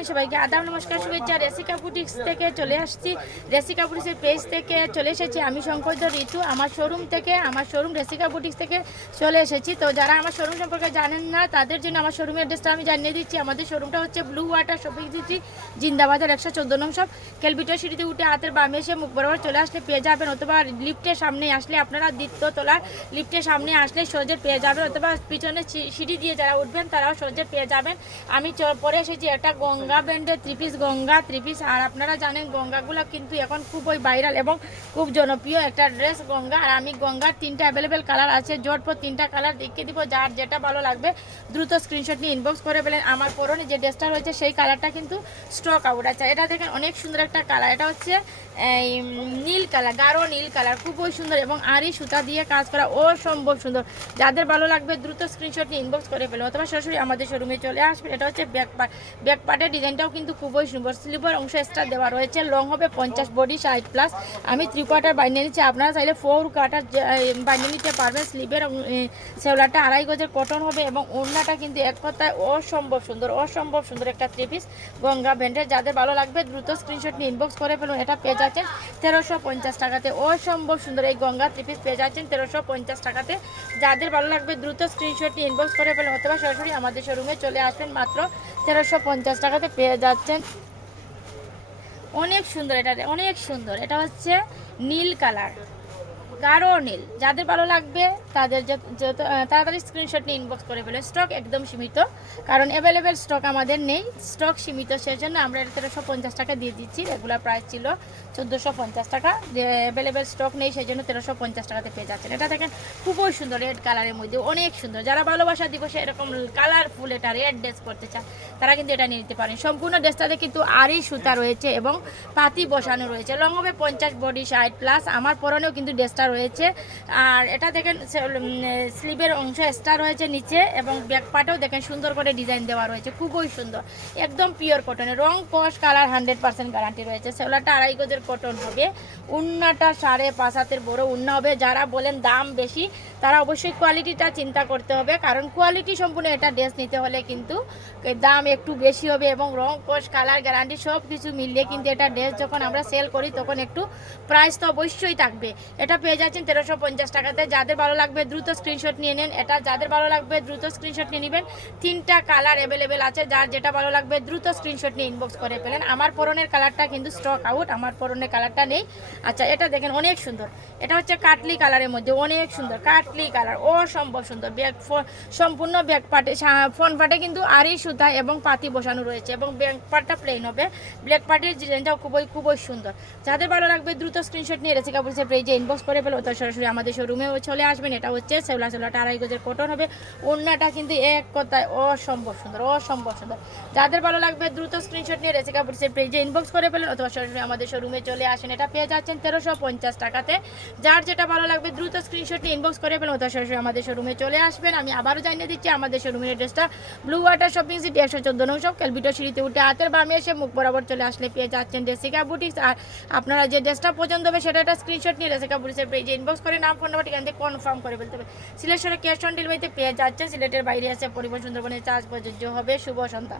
জানাই সবাইকে আদাব নমস্কার শুভেচ্ছা। রেসিকা বুটিক্স থেকে চলে আসছি। রেসিকা বুটিক্সের পেজ থেকে চলে এসেছি আমি শঙ্করদ ঋতু। আমার শোরুম রেসিকা বুটিক্স থেকে চলে এসেছি। তো যারা আমার শোরুম সম্পর্কে জানেন না তাদের জন্য আমার শোরুমের অ্যাড্রেসটা আমি জানিয়ে দিচ্ছি। আমাদের শোরুমটা হচ্ছে blue water shopping city, Zindabazar 114 নং শপ। কেলবিটো সিঁড়িতে উঠে হাতের বামে এসে মুখ বরাবর চলে আসলে পেয়ে যাবেন, অথবা লিফটের সামনে আসলে আপনারা দ্বিতীয়তলার লিফটের সামনে আসলে সহজে পেয়ে যাবেন, অথবা পিছনে সিঁড়ি দিয়ে যারা উঠবেন তারাও সহজে পেয়ে যাবেন। আমি পরে এসেছি একটা গঙ্গা ব্র্যান্ডের থ্রি পিস। আর আপনারা জানেন গঙ্গাগুলো কিন্তু এখন খুবই ভাইরাল এবং খুব জনপ্রিয় একটা ড্রেস গঙ্গা। আর আমি গঙ্গার 3টা অ্যাভেলেবেল কালার আছে, জটপট 3টা কালার দেখিয়ে দিব। যার যেটা ভালো লাগবে দ্রুত স্ক্রিনশট নিয়ে ইনবক্স করে ফেলেন। আমার পরনে যে ড্রেসটা রয়েছে সেই কালারটা কিন্তু স্টক আউট আছে। এটা দেখেন অনেক সুন্দর একটা কালার, এটা হচ্ছে এই নীল কালার, গাঢ় নীল কালার, খুবই সুন্দর এবং আরই সুতা দিয়ে কাজ করা অসম্ভব সুন্দর। যাদের ভালো লাগবে দ্রুত স্ক্রিনশট নিয়ে ইনবক্স করে ফেলুন, অথবা সরাসরি আমাদের শোরুমে চলে আসবে। এটা হচ্ছে ব্যাক পার্টের ডিজাইনটাও কিন্তু খুবই সুন্দর। স্লিভের অংশ এক্সট্রা দেওয়া রয়েছে, লং হবে 50, বডি 60+। আমি 3 কোয়ার্টার বাইনে নিচ্ছি, আপনারা চাইলে 4 কোয়ার্টার বাইনে নিতে পারবেন। স্লিভের সেওলাটা 2.5 গজের কটন হবে এবং ওড়নাটা কিন্তু এক কথায় অসম্ভব সুন্দর একটা 3 পিস গঙ্গা ব্র্যান্ডের। যাদের ভালো লাগবে দ্রুত স্ক্রিনশট নিয়ে ইনবক্স করে ফেলুন। এটা পেয়ে যাচ্ছেন 1350 টাকাতে। অসম্ভব সুন্দর এই গঙ্গা 3 পিস পেয়ে যাচ্ছেন 1350 টাকাতে। যাদের ভালো লাগবে দ্রুত স্ক্রিনশট নিয়ে ইনবক্স করে ফেলুন, অথবা সরাসরি আমাদের শোরুমে চলে আসবেন। মাত্র 1350 টাকাতে পেয়ে যাচ্ছেন। অনেক সুন্দর, এটা হচ্ছে নীল কালার, গাঢ় নীল। যাদের ভালো লাগবে তাদের যত তাড়াতাড়ি স্ক্রিনশট নিয়ে ইনবক্স করে ফেলে। স্টক একদম সীমিত, কারণ অ্যাভেলেবেল স্টক আমাদের নেই, স্টক সীমিত, সেজন্য আমরা এটা 1350 টাকা দিয়ে দিচ্ছি। রেগুলার প্রাইস ছিল 1450 টাকা, অ্যাভেলেবেল স্টক নেই সেজন্য 1350 টাকাতে পেয়ে যাচ্ছেন। এটা দেখেন খুবই সুন্দর, রেড কালারের মধ্যে অনেক সুন্দর। যারা ভালোবাসা দিবসে এরকম কালারফুল এটা রেড ড্রেস করতে চান তারা কিন্তু এটা নিয়ে নিতে পারেন। সম্পূর্ণ ড্রেসটাতে কিন্তু আরই সুতা রয়েছে এবং পাতি বসানো রয়েছে। লং হবে 50, বডি 60+। আমার পরনেও কিন্তু ড্রেসটা রয়েছে। আর এটা দেখেন স্লিভের অংশ এক্সট্রা রয়েছে নিচে, এবং ব্যাক পার্টেও দেখেন সুন্দর করে ডিজাইন দেওয়া রয়েছে, খুবই সুন্দর, একদম পিওর কটনের। রং কস কালার 100% গ্যারান্টি রয়েছে। সেওলাটা 2.5 গজের কটন হবে, উন্নাটা 5.5 হাতের বড় উন্না হবে। যারা বলেন দাম বেশি তারা অবশ্যই কোয়ালিটিটা চিন্তা করতে হবে, কারণ কোয়ালিটি সম্পূর্ণ এটা ড্রেস নিতে হলে কিন্তু দাম একটু বেশি হবে, এবং রং কস কালার গ্যারান্টি সব কিছু মিলিয়ে কিন্তু এটা ড্রেস যখন আমরা সেল করি তখন একটু প্রাইস তো অবশ্যই থাকবে। এটা পেয়ে যাচ্ছেন 1350 টাকাতে। যাদের ভালো লাগবে দ্রুত স্ক্রিনশট নিয়ে নেন। এটা যাদের ভালো লাগবে দ্রুত স্ক্রিনশট নিয়ে নেবেন। 3টা কালার অ্যাভেলেবেল আছে, যার যেটা ভালো লাগবে দ্রুত স্ক্রিনশট নিয়ে ইনবক্স করে ফেলেন। আমার পরনের কালারটা কিন্তু স্টক আউট, আমার পরনের কালারটা নেই। আচ্ছা, এটা দেখেন অনেক সুন্দর, এটা হচ্ছে কাটলি কালারের মধ্যে অনেক সুন্দর কাটলি কালার, অসম্ভব সুন্দর। সম্পূর্ণ ব্যাক পার্টে ফ্রন্ট পার্টে কিন্তু আরই সুতা এবং পাতি বসানো রয়েছে, এবং ব্যাক পার্টটা প্লেন হবে। ব্ল্যাক পার্টের ডিজাইনটাও খুবই সুন্দর। যাদের ভালো লাগবে দ্রুত স্ক্রিনশট নিয়ে রেসিকা বুটিক্সের পেজে ইনবক্স করে ফেলো, তো সরাসরি আমাদের শোরুমেও চলে আসবেন। এটা হচ্ছে সেওলাটা 2.5 গজের কটন হবে, ওড়নাটা কিন্তু এক কথায় অসম্ভব সুন্দর। যাদের ভালো লাগবে দ্রুত স্ক্রিনশট নিয়ে রেসিকা বুটিক্সের পেজে ইনবক্স করে ফেলেন, অথবা সরাসরি আমাদের শোরুমে চলে আসেন। এটা পেয়ে যাচ্ছেন 1350 টাকাতে। যার যেটা ভালো লাগবে দ্রুত স্ক্রিনশট নিয়ে ইনবক্স করে ফেলেন, অথবা সরাসরি আমাদের শোরুমে চলে আসবেন। আমি আবারও জানিয়ে দিচ্ছি আমাদের শোরুমের অ্যাড্রেসটা ব্লু ওয়াটার শপিং সিটি, 114 নং শপ। কেলবিটো সিঁড়িতে উঠে হাতের বামে এসে মুখ বরাবর চলে আসলে পেয়ে যাচ্ছেন রেসিকা বুটিক্স। আর আপনারা যে ড্রেসটা পছন্দ হবে সেটা একটা স্ক্রিনশট নিয়ে রেসিকা বুটিক্সের পেজে ইনবক্স করে নাম ফোন নাম্বার ঠিকানা দিয়ে কনফার্ম করে ফেলতে হবে। সিলেটের ক্যাশ অন ডেলিভারিতে পেয়ে যাচ্ছে। সিলেটের বাইরে আছে পরিবহন সুন্দরবনের চার্জ প্রযোজ্য হবে। শুভ সন্ধ্যা।